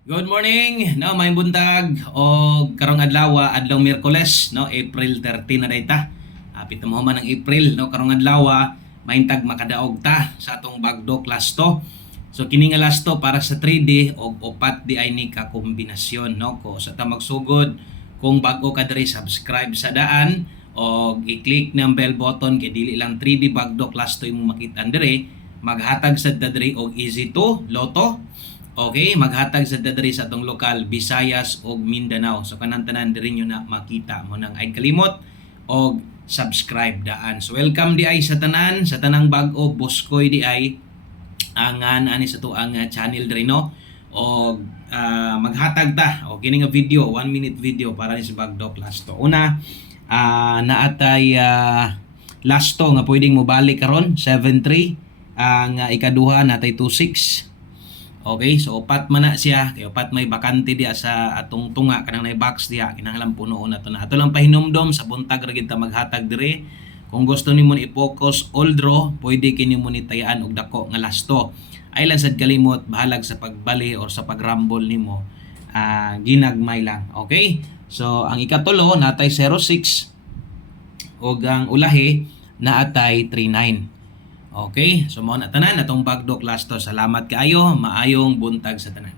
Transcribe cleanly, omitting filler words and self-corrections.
Good morning, no, may buntag o karong adlaw, adlaw Miyerkules, no, April 13 na dayta. Apit mo man ang April, no, karong adlaw, maintag makadaog ta sa atong bagdo class to. So kini nga last to para sa 3D og upat di ay ni ka kombinasyon, no, ko sa ta magsugod kung bago ka diri subscribe sa daan o i-click ng bell button kay dili lang 3D bagdo class to imong makita diri, maghatag sa diri og easy to loto. Okay, maghatag sa dadari sa atong lokal Visayas ug Mindanao. So kanang tanan diri nyo na makita mo nang ay kalimot og subscribe daan. So welcome di ay sa tanang bag-o Boskoy di ay ang ani sa tuang channel diri no. Og maghatag ta o kini nga video, 1 minute video para ni sa Bagdo Class to. Una, naatay last to nga pwedeng mo balik karon 7-3, ang ikaduha natay 2-6. Okay, so upat man na siya, kay upat may bakante diya sa atong tunga kanang nay box diya, kinahanglan punoon nato na. Ato lang pahinumdom sa buntag ra gid ta maghatag dire. Kung gusto nimo ni i-focus all draw, pwede kini mo ni tayaan og dako nga lasto. Ay lang sad kalimot bahalag sa pagbali or sa pagrumble nimo. Ginagmay lang. Okay? So ang ikatulo natay 06 ug ang ulahi naatay 39. Okay, so mo na tanan atong Bagdo Class to. Salamat kaayo, maayong buntag sa tanan.